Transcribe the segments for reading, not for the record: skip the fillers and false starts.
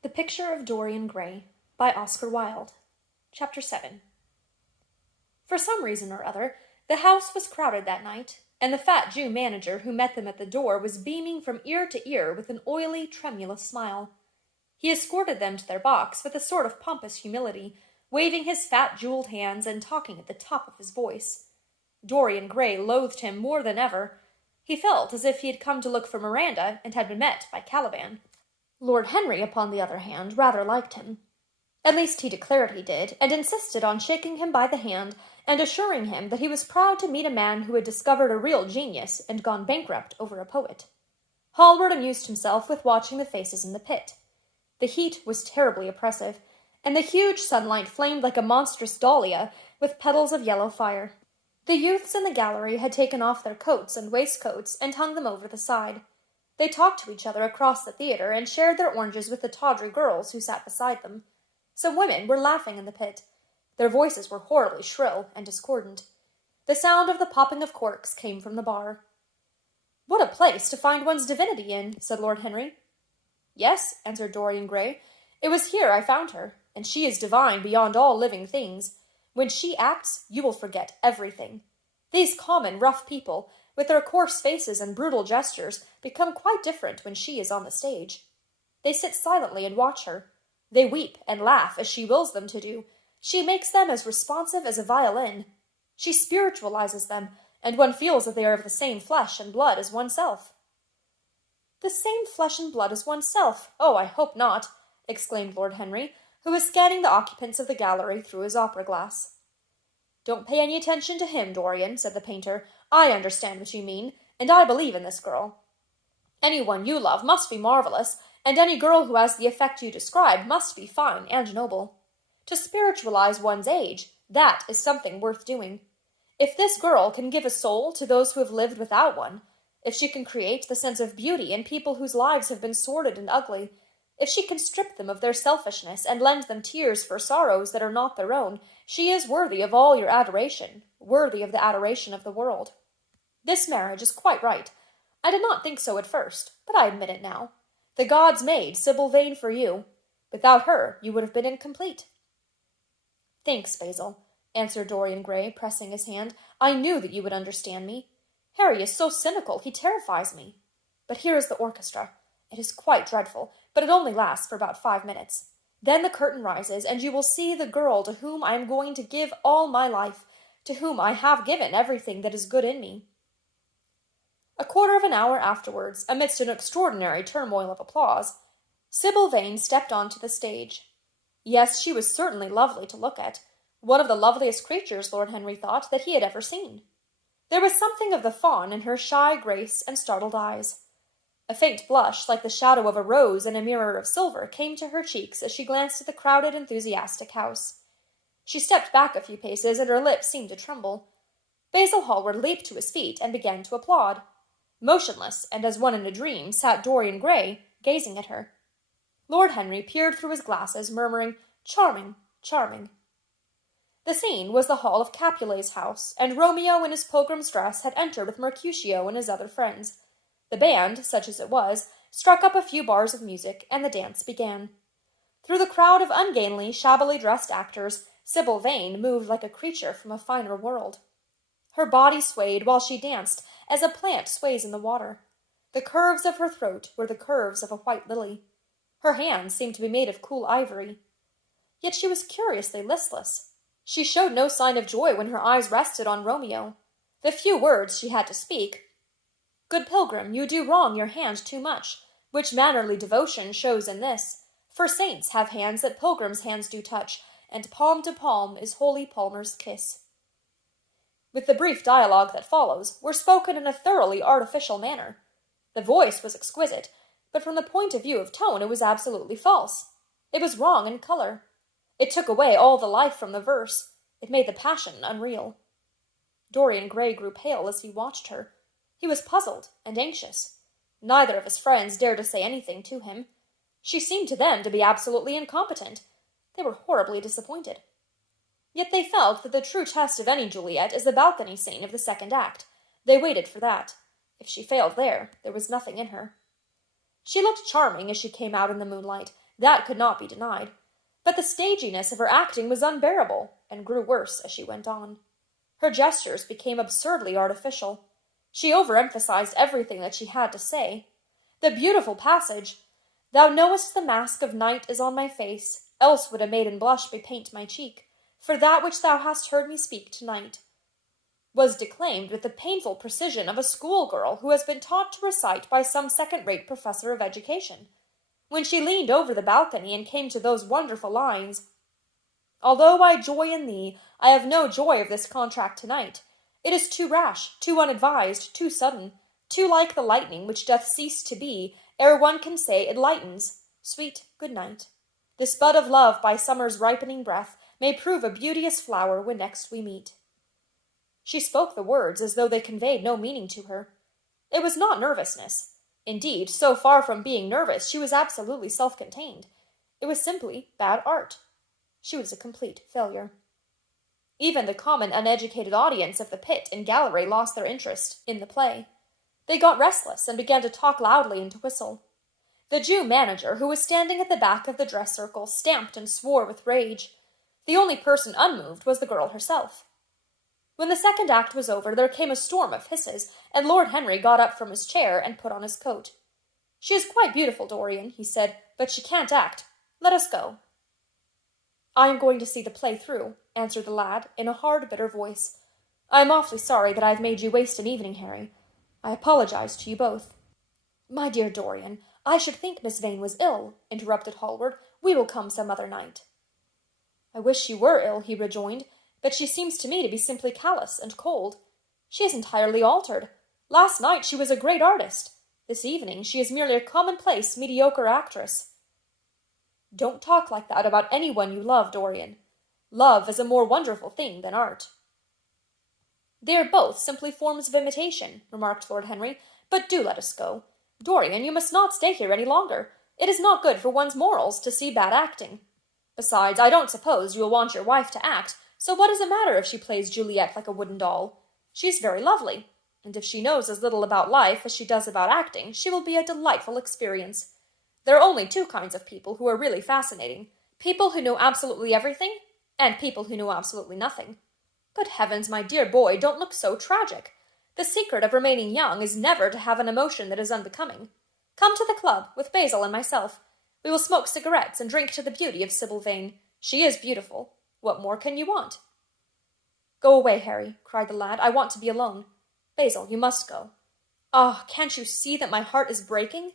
The Picture of Dorian Gray by Oscar Wilde. Chapter 7. For some reason or other, the house was crowded that night, and the fat Jew manager who met them at the door was beaming from ear to ear with an oily, tremulous smile. He escorted them to their box with a sort of pompous humility, waving his fat jeweled hands and talking at the top of his voice. Dorian Gray loathed him more than ever. He felt as if he had come to look for Miranda and had been met by Caliban. Lord Henry, upon the other hand, rather liked him. At least he declared he did, and insisted on shaking him by the hand and assuring him that he was proud to meet a man who had discovered a real genius and gone bankrupt over a poet. Hallward amused himself with watching the faces in the pit. The heat was terribly oppressive, and the huge sunlight flamed like a monstrous dahlia with petals of yellow fire. The youths in the gallery had taken off their coats and waistcoats and hung them over the side. They talked to each other across the theatre and shared their oranges with the tawdry girls who sat beside them. Some women were laughing in the pit. Their voices were horribly shrill and discordant. The sound of the popping of corks came from the bar. "What a place to find one's divinity in," said Lord Henry. "Yes," answered Dorian Gray. "It was here I found her, and she is divine beyond all living things. When she acts, you will forget everything. These common, rough people, with their coarse faces and brutal gestures, become quite different when she is on the stage. They sit silently and watch her. They weep and laugh as she wills them to do. She makes them as responsive as a violin. She spiritualizes them, and one feels that they are of the same flesh and blood as oneself." "The same flesh and blood as oneself? Oh, I hope not," exclaimed Lord Henry, who was scanning the occupants of the gallery through his opera-glass. "Don't pay any attention to him, Dorian," said the painter. "I understand what you mean, and I believe in this girl. Anyone you love must be marvelous, and any girl who has the effect you describe must be fine and noble. To spiritualize one's age, that is something worth doing. If this girl can give a soul to those who have lived without one, if she can create the sense of beauty in people whose lives have been sordid and ugly, if she can strip them of their selfishness and lend them tears for sorrows that are not their own, she is worthy of all your adoration, worthy of the adoration of the world. This marriage is quite right. I did not think so at first, but I admit it now. The gods made Sybil Vane for you. Without her, you would have been incomplete." "Thanks, Basil," answered Dorian Gray, pressing his hand. "I knew that you would understand me. Harry is so cynical, he terrifies me. But here is the orchestra. It is quite dreadful, but it only lasts for about 5 minutes. Then the curtain rises, and you will see the girl to whom I am going to give all my life, to whom I have given everything that is good in me." A quarter of an hour afterwards, amidst an extraordinary turmoil of applause, Sybil Vane stepped onto the stage. Yes, she was certainly lovely to look at, one of the loveliest creatures, Lord Henry thought, that he had ever seen. There was something of the fawn in her shy grace and startled eyes. A faint blush, like the shadow of a rose in a mirror of silver, came to her cheeks as she glanced at the crowded, enthusiastic house. She stepped back a few paces, and her lips seemed to tremble. Basil Hallward leaped to his feet and began to applaud. Motionless, and as one in a dream, sat Dorian Gray, gazing at her. Lord Henry peered through his glasses, murmuring, "Charming, charming." The scene was the hall of Capulet's house, and Romeo in his pilgrim's dress had entered with Mercutio and his other friends. The band, such as it was, struck up a few bars of music, and the dance began. Through the crowd of ungainly, shabbily dressed actors, Sybil Vane moved like a creature from a finer world. Her body swayed while she danced, as a plant sways in the water. The curves of her throat were the curves of a white lily. Her hands seemed to be made of cool ivory. Yet she was curiously listless. She showed no sign of joy when her eyes rested on Romeo. The few words she had to speak— "Good pilgrim, you do wrong your hand too much, which mannerly devotion shows in this. For saints have hands that pilgrims' hands do touch, and palm to palm is holy Palmer's kiss." With the brief dialogue that follows, were spoken in a thoroughly artificial manner. The voice was exquisite, but from the point of view of tone it was absolutely false. It was wrong in color. It took away all the life from the verse. It made the passion unreal. Dorian Gray grew pale as he watched her. He was puzzled and anxious. Neither of his friends dared to say anything to him. She seemed to them to be absolutely incompetent. They were horribly disappointed. Yet they felt that the true test of any Juliet is the balcony scene of the second act. They waited for that. If she failed there was nothing in her. She looked charming as she came out in the moonlight, That could not be denied. But the staginess of her acting was unbearable, and grew worse as she went on. Her gestures became absurdly artificial. She overemphasized everything that she had to say. The beautiful passage, "Thou knowest the mask of night is on my face, else would a maiden blush bepaint my cheek, for that which thou hast heard me speak tonight," was declaimed with the painful precision of a schoolgirl who has been taught to recite by some second-rate professor of education. When she leaned over the balcony and came to those wonderful lines, "Although I joy in thee, I have no joy of this contract tonight. It is too rash, too unadvised, too sudden, too like the lightning which doth cease to be, ere one can say it lightens. Sweet good night. This bud of love by summer's ripening breath may prove a beauteous flower when next we meet." She spoke the words as though they conveyed no meaning to her. It was not nervousness. Indeed, so far from being nervous, she was absolutely self-contained. It was simply bad art. She was a complete failure. Even the common uneducated audience of the pit and gallery lost their interest in the play. They got restless and began to talk loudly and to whistle. The Jew manager, who was standing at the back of the dress circle, stamped and swore with rage. The only person unmoved was the girl herself. When the second act was over, there came a storm of hisses, and Lord Henry got up from his chair and put on his coat. "She is quite beautiful, Dorian," he said, "but she can't act. Let us go." "I am going to see the play through," answered the lad, in a hard, bitter voice. "I am awfully sorry that I have made you waste an evening, Harry. I apologize to you both." "My dear Dorian, I should think Miss Vane was ill," interrupted Hallward. "We will come some other night." "I wish she were ill," he rejoined, "but she seems to me to be simply callous and cold. She is entirely altered. Last night she was a great artist. This evening she is merely a commonplace, mediocre actress." "Don't talk like that about anyone you love, Dorian. Love is a more wonderful thing than art." "They are both simply forms of imitation," remarked Lord Henry. "But do let us go. Dorian, you must not stay here any longer. It is not good for one's morals to see bad acting. Besides, I don't suppose you will want your wife to act, so what does it matter if she plays Juliet like a wooden doll? She's very lovely, and if she knows as little about life as she does about acting, she will be a delightful experience. There are only two kinds of people who are really fascinating: people who know absolutely everything, and people who know absolutely nothing. Good heavens, my dear boy, don't look so tragic. The secret of remaining young is never to have an emotion that is unbecoming. Come to the club, with Basil and myself. We will smoke cigarettes and drink to the beauty of Sybil Vane. She is beautiful. What more can you want?" "Go away, Harry," cried the lad. "I want to be alone. Basil, you must go. Ah, can't you see that my heart is breaking?"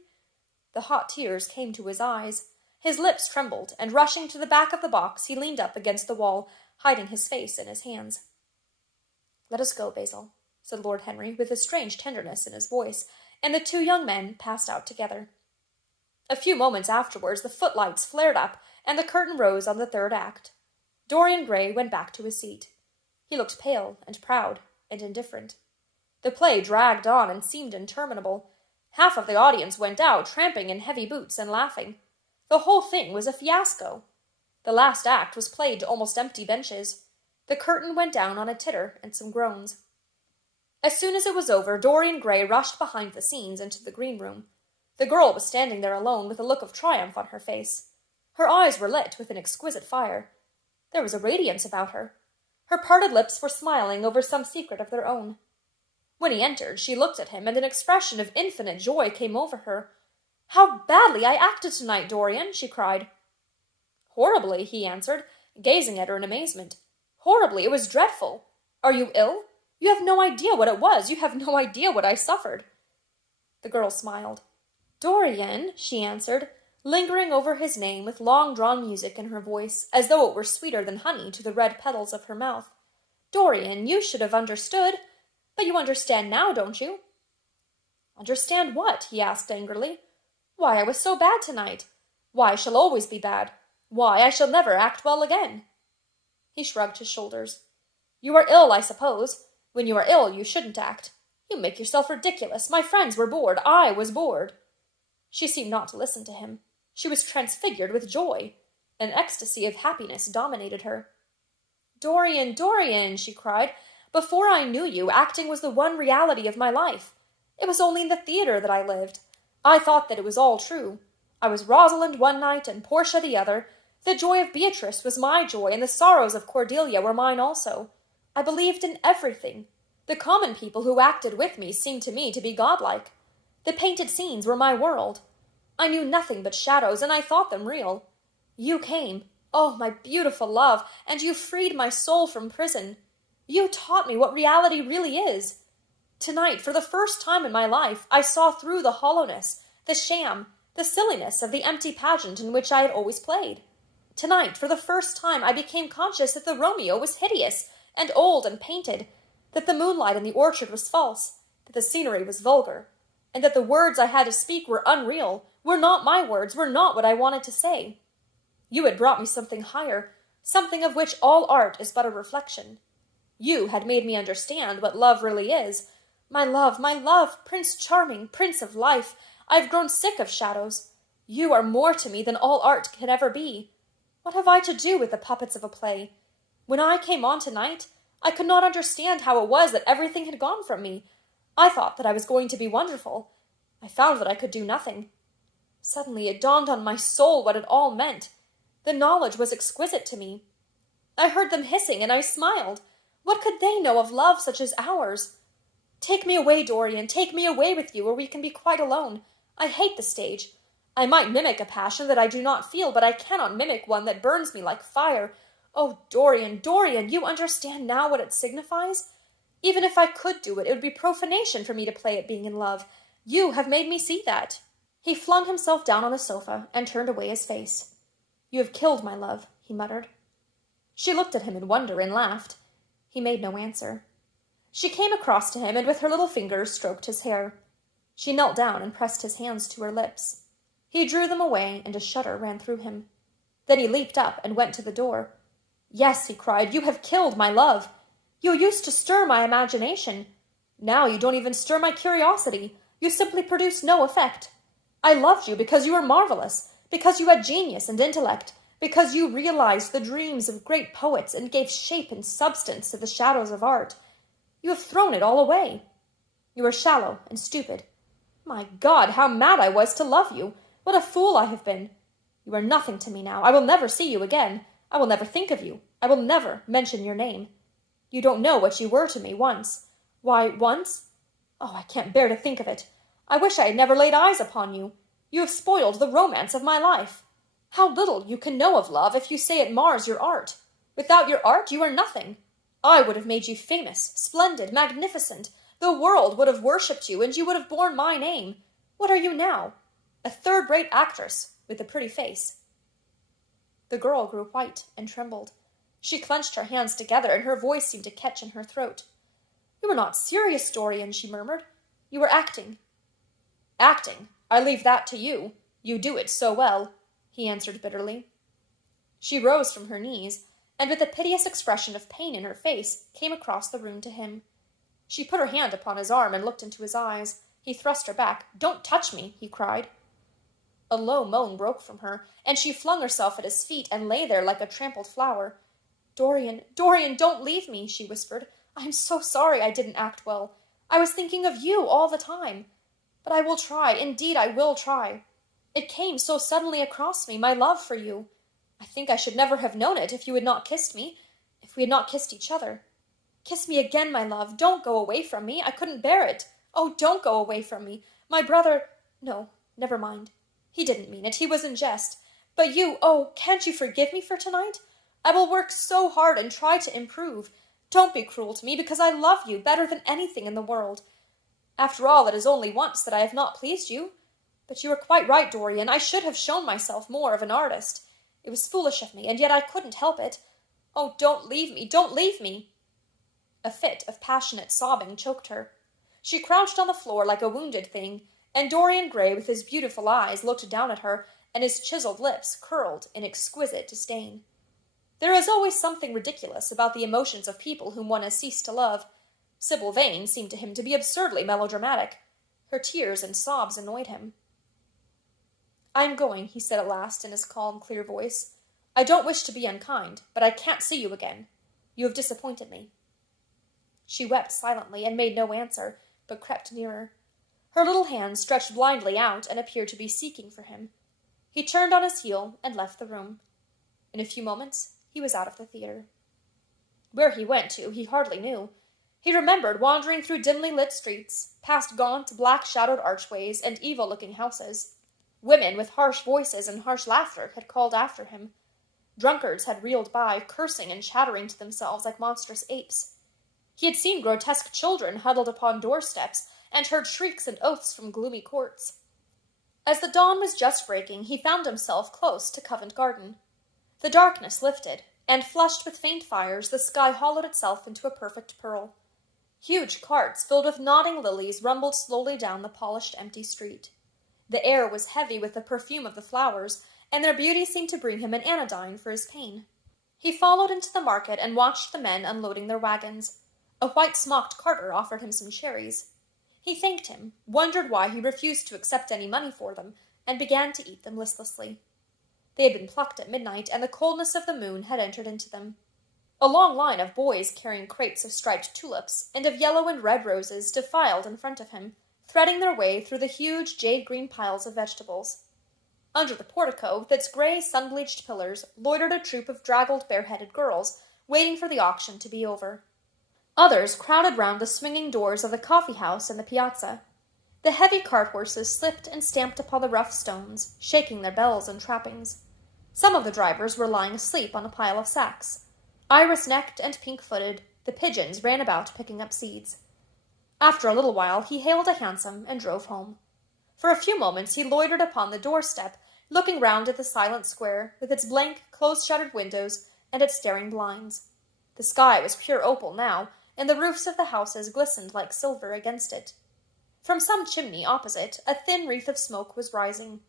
The hot tears came to his eyes. His lips trembled, and rushing to the back of the box, he leaned up against the wall, hiding his face in his hands. "Let us go, Basil," said Lord Henry, with a strange tenderness in his voice, and the two young men passed out together. A few moments afterwards the footlights flared up, and the curtain rose on the third act. Dorian Gray went back to his seat. He looked pale and proud and indifferent. The play dragged on and seemed interminable. Half of the audience went out, tramping in heavy boots and laughing. The whole thing was a fiasco. The last act was played to almost empty benches. The curtain went down on a titter and some groans. As soon as it was over, Dorian Gray rushed behind the scenes into the green room. The girl was standing there alone, with a look of triumph on her face. Her eyes were lit with an exquisite fire. There was a radiance about her. Her parted lips were smiling over some secret of their own. When he entered, she looked at him, and an expression of infinite joy came over her. "How badly I acted tonight, Dorian!" she cried. "Horribly," he answered, gazing at her in amazement. "Horribly. It was dreadful. Are you ill? You have no idea what it was. You have no idea what I suffered." The girl smiled. "Dorian," she answered, lingering over his name with long-drawn music in her voice, as though it were sweeter than honey to the red petals of her mouth. "Dorian, you should have understood. But you understand now, don't you?" "Understand what?" he asked angrily. "Why I was so bad tonight. Why I shall always be bad. Why I shall never act well again." He shrugged his shoulders. "You are ill, I suppose. When you are ill, you shouldn't act. You make yourself ridiculous. My friends were bored. I was bored." She seemed not to listen to him. She was transfigured with joy. An ecstasy of happiness dominated her. "Dorian, Dorian," she cried, "before I knew you, acting was the one reality of my life. It was only in the theater that I lived. I thought that it was all true. I was Rosalind one night and Portia the other. The joy of Beatrice was my joy, and the sorrows of Cordelia were mine also. I believed in everything. The common people who acted with me seemed to me to be godlike. The painted scenes were my world. I knew nothing but shadows, and I thought them real. You came, oh, my beautiful love, and you freed my soul from prison. You taught me what reality really is. Tonight, for the first time in my life, I saw through the hollowness, the sham, the silliness of the empty pageant in which I had always played. Tonight, for the first time, I became conscious that the Romeo was hideous and old and painted, that the moonlight in the orchard was false, that the scenery was vulgar, and that the words I had to speak were unreal, were not my words, were not what I wanted to say. You had brought me something higher, something of which all art is but a reflection. You had made me understand what love really is. My love, Prince Charming, Prince of Life, I've grown sick of shadows. You are more to me than all art can ever be. What have I to do with the puppets of a play? When I came on tonight, I could not understand how it was that everything had gone from me. I thought that I was going to be wonderful. I found that I could do nothing. Suddenly it dawned on my soul what it all meant. The knowledge was exquisite to me. I heard them hissing, and I smiled. What could they know of love such as ours? Take me away, Dorian, take me away with you, where we can be quite alone. I hate the stage. I might mimic a passion that I do not feel, but I cannot mimic one that burns me like fire. Oh, Dorian, Dorian, you understand now what it signifies? Even if I could do it, it would be profanation for me to play at being in love. You have made me see that. He flung himself down on a sofa and turned away his face. You have killed my love, he muttered. She looked at him in wonder and laughed. He made no answer. She came across to him and with her little fingers stroked his hair. She knelt down and pressed his hands to her lips. He drew them away, and a shudder ran through him. Then he leaped up and went to the door. Yes, he cried, you have killed my love. You used to stir my imagination. Now you don't even stir my curiosity. You simply produce no effect. I loved you because you were marvelous, because you had genius and intellect, because you realized the dreams of great poets and gave shape and substance to the shadows of art. You have thrown it all away. You are shallow and stupid. My God, how mad I was to love you! What a fool I have been! You are nothing to me now. I will never see you again. I will never think of you. I will never mention your name. You don't know what you were to me once. Why, once? Oh, I can't bear to think of it. I wish I had never laid eyes upon you. You have spoiled the romance of my life. How little you can know of love if you say it mars your art. Without your art, you are nothing. I would have made you famous, splendid, magnificent. The world would have worshipped you, and you would have borne my name. What are you now? A third-rate actress, with a pretty face. The girl grew white and trembled. She clenched her hands together, and her voice seemed to catch in her throat. You were not serious, Dorian, she murmured. You were acting. Acting? I leave that to you. You do it so well, he answered bitterly. She rose from her knees, and with a piteous expression of pain in her face, came across the room to him. She put her hand upon his arm and looked into his eyes. He thrust her back. Don't touch me, he cried. A low moan broke from her, and she flung herself at his feet and lay there like a trampled flower. Dorian, Dorian, don't leave me, she whispered. I am so sorry I didn't act well. I was thinking of you all the time. But I will try, indeed I will try. It came so suddenly across me, my love for you. I think I should never have known it if you had not kissed me, if we had not kissed each other. Kiss me again, my love. Don't go away from me. I couldn't bear it. Oh, don't go away from me. My brother... No, never mind. He didn't mean it. He was in jest. But you, oh, can't you forgive me for tonight? I will work so hard and try to improve. Don't be cruel to me, because I love you better than anything in the world. After all, it is only once that I have not pleased you. But you are quite right, Dorian. I should have shown myself more of an artist. It was foolish of me, and yet I couldn't help it. Oh, don't leave me, don't leave me. A fit of passionate sobbing choked her. She crouched on the floor like a wounded thing, and Dorian Gray, with his beautiful eyes, looked down at her, and his chiseled lips curled in exquisite disdain. There is always something ridiculous about the emotions of people whom one has ceased to love. Sybil Vane seemed to him to be absurdly melodramatic. Her tears and sobs annoyed him. I am going, he said at last in his calm, clear voice. I don't wish to be unkind, but I can't see you again. You have disappointed me. She wept silently and made no answer, but crept nearer. Her little hands stretched blindly out and appeared to be seeking for him. He turned on his heel and left the room. In a few moments, he was out of the theater. Where he went to, he hardly knew. He remembered wandering through dimly lit streets, past gaunt, black-shadowed archways and evil-looking houses. Women with harsh voices and harsh laughter had called after him. Drunkards had reeled by, cursing and chattering to themselves like monstrous apes. He had seen grotesque children huddled upon doorsteps and heard shrieks and oaths from gloomy courts. As the dawn was just breaking, he found himself close to Covent Garden. The darkness lifted, and flushed with faint fires, the sky hollowed itself into a perfect pearl. Huge carts filled with nodding lilies rumbled slowly down the polished, empty street. The air was heavy with the perfume of the flowers, and their beauty seemed to bring him an anodyne for his pain. He followed into the market and watched the men unloading their wagons. A white-smocked carter offered him some cherries. He thanked him, wondered why he refused to accept any money for them, and began to eat them listlessly. They had been plucked at midnight, and the coldness of the moon had entered into them. A long line of boys carrying crates of striped tulips and of yellow and red roses defiled in front of him, threading their way through the huge jade-green piles of vegetables. Under the portico, with its gray, sun-bleached pillars, loitered a troop of draggled, bare-headed girls, waiting for the auction to be over. Others crowded round the swinging doors of the coffee-house and the piazza. The heavy cart-horses slipped and stamped upon the rough stones, shaking their bells and trappings. Some of the drivers were lying asleep on a pile of sacks. Iris-necked and pink-footed, the pigeons ran about picking up seeds. After a little while, he hailed a hansom and drove home. For a few moments he loitered upon the doorstep, looking round at the silent square, with its blank, close-shuttered windows and its staring blinds. The sky was pure opal now, and the roofs of the houses glistened like silver against it. From some chimney opposite, a thin wreath of smoke was rising.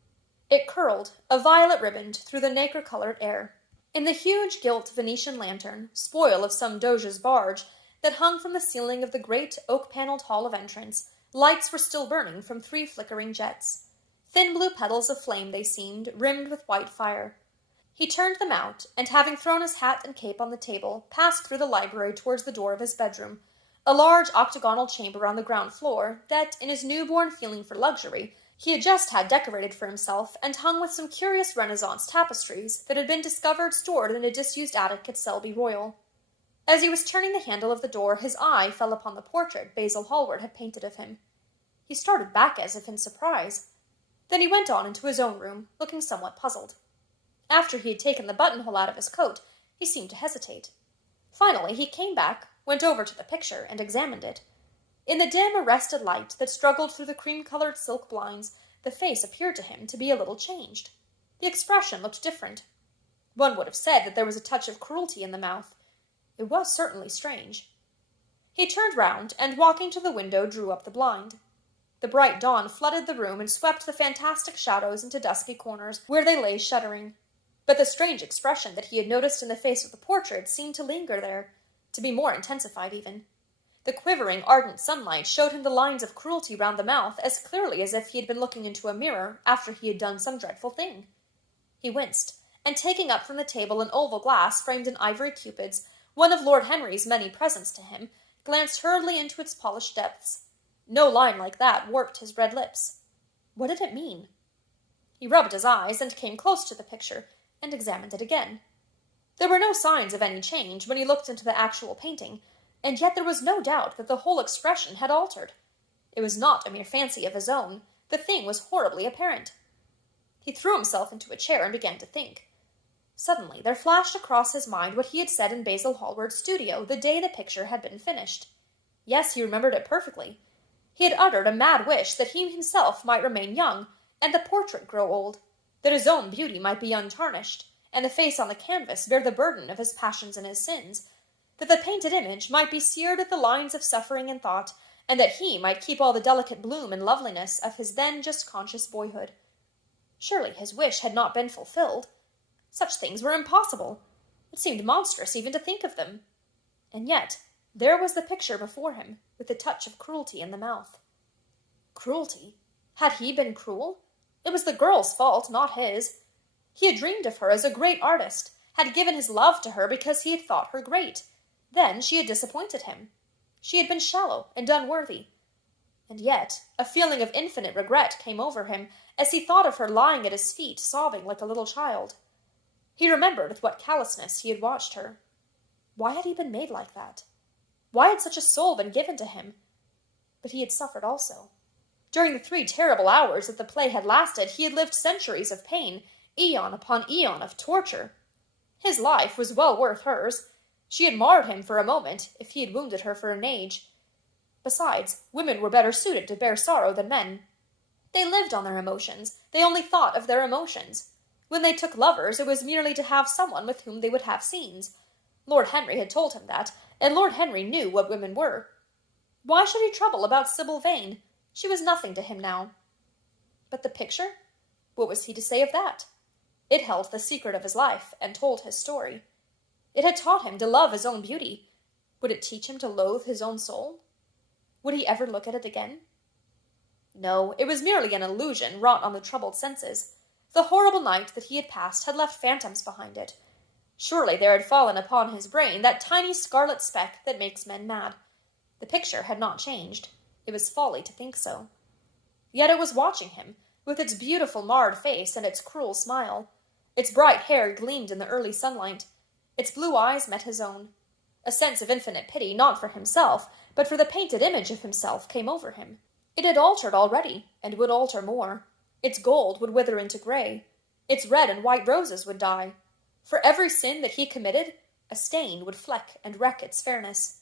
It curled, a violet riband, through the nacre-colored air. In the huge gilt Venetian lantern, spoil of some doge's barge, that hung from the ceiling of the great oak-paneled hall of entrance, lights were still burning from 3 flickering jets. Thin blue petals of flame they seemed, rimmed with white fire. He turned them out, and having thrown his hat and cape on the table, passed through the library towards the door of his bedroom, a large octagonal chamber on the ground floor that, in his newborn feeling for luxury, he had just had decorated for himself and hung with some curious Renaissance tapestries that had been discovered stored in a disused attic at Selby Royal. As he was turning the handle of the door, his eye fell upon the portrait Basil Hallward had painted of him. He started back as if in surprise. Then he went on into his own room, looking somewhat puzzled. After he had taken the buttonhole out of his coat, he seemed to hesitate. Finally, he came back, went over to the picture, and examined it. In the dim, arrested light that struggled through the cream-colored silk blinds, the face appeared to him to be a little changed. The expression looked different. One would have said that there was a touch of cruelty in the mouth. It was certainly strange. He turned round, and walking to the window, drew up the blind. The bright dawn flooded the room and swept the fantastic shadows into dusky corners, where they lay shuddering. But the strange expression that he had noticed in the face of the portrait seemed to linger there, to be more intensified even. The quivering, ardent sunlight showed him the lines of cruelty round the mouth as clearly as if he had been looking into a mirror after he had done some dreadful thing. He winced, and taking up from the table an oval glass framed in ivory cupids, one of Lord Henry's many presents to him, glanced hurriedly into its polished depths. No line like that warped his red lips. What did it mean? He rubbed his eyes and came close to the picture, and examined it again. There were no signs of any change when he looked into the actual painting, and yet there was no doubt that the whole expression had altered. It was not a mere fancy of his own. The thing was horribly apparent. He threw himself into a chair and began to think. Suddenly there flashed across his mind what he had said in Basil Hallward's studio the day the picture had been finished. Yes, he remembered it perfectly. He had uttered a mad wish that he himself might remain young, and the portrait grow old, that his own beauty might be untarnished, and the face on the canvas bear the burden of his passions and his sins, that the painted image might be seared with the lines of suffering and thought, and that he might keep all the delicate bloom and loveliness of his then just conscious boyhood. Surely his wish had not been fulfilled. Such things were impossible. It seemed monstrous even to think of them. And yet, there was the picture before him, with the touch of cruelty in the mouth. Cruelty? Had he been cruel? It was the girl's fault, not his. He had dreamed of her as a great artist, had given his love to her because he had thought her great. Then she had disappointed him. She had been shallow and unworthy. And yet a feeling of infinite regret came over him as he thought of her lying at his feet, sobbing like a little child. He remembered with what callousness he had watched her. Why had he been made like that? Why had such a soul been given to him? But he had suffered also. During the 3 terrible hours that the play had lasted, he had lived centuries of pain, eon upon eon of torture. His life was well worth hers. She had marred him for a moment, if he had wounded her for an age. Besides, women were better suited to bear sorrow than men. They lived on their emotions. They only thought of their emotions. When they took lovers, it was merely to have someone with whom they would have scenes. Lord Henry had told him that, and Lord Henry knew what women were. Why should he trouble about Sybil Vane? She was nothing to him now. But the picture? What was he to say of that? It held the secret of his life, and told his story. It had taught him to love his own beauty. Would it teach him to loathe his own soul? Would he ever look at it again? No, it was merely an illusion wrought on the troubled senses. The horrible night that he had passed had left phantoms behind it. Surely there had fallen upon his brain that tiny scarlet speck that makes men mad. The picture had not changed. It was folly to think so. Yet it was watching him, with its beautiful marred face and its cruel smile. Its bright hair gleamed in the early sunlight. Its blue eyes met his own. A sense of infinite pity, not for himself, but for the painted image of himself, came over him. It had altered already, and would alter more. Its gold would wither into gray. Its red and white roses would die. For every sin that he committed, a stain would fleck and wreck its fairness.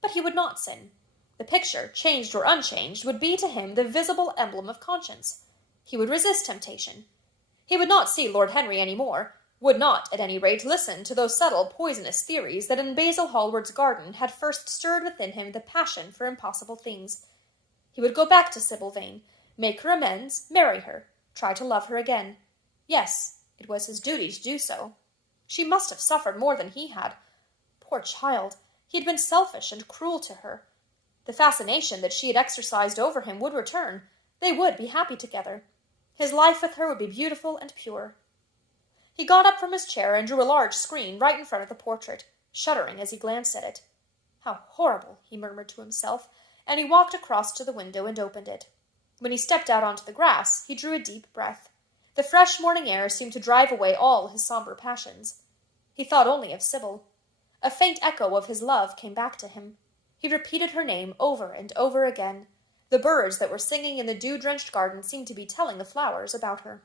But he would not sin. The picture, changed or unchanged, would be to him the visible emblem of conscience. He would resist temptation. He would not see Lord Henry any more, would not, at any rate, listen to those subtle, poisonous theories that in Basil Hallward's garden had first stirred within him the passion for impossible things. He would go back to Sybil Vane, make her amends, marry her, try to love her again. Yes, it was his duty to do so. She must have suffered more than he had. Poor child, he had been selfish and cruel to her. The fascination that she had exercised over him would return. They would be happy together. His life with her would be beautiful and pure. He got up from his chair and drew a large screen right in front of the portrait, shuddering as he glanced at it. How horrible, he murmured to himself, and he walked across to the window and opened it. When he stepped out onto the grass, he drew a deep breath. The fresh morning air seemed to drive away all his somber passions. He thought only of Sybil. A faint echo of his love came back to him. He repeated her name over and over again. The birds that were singing in the dew-drenched garden seemed to be telling the flowers about her.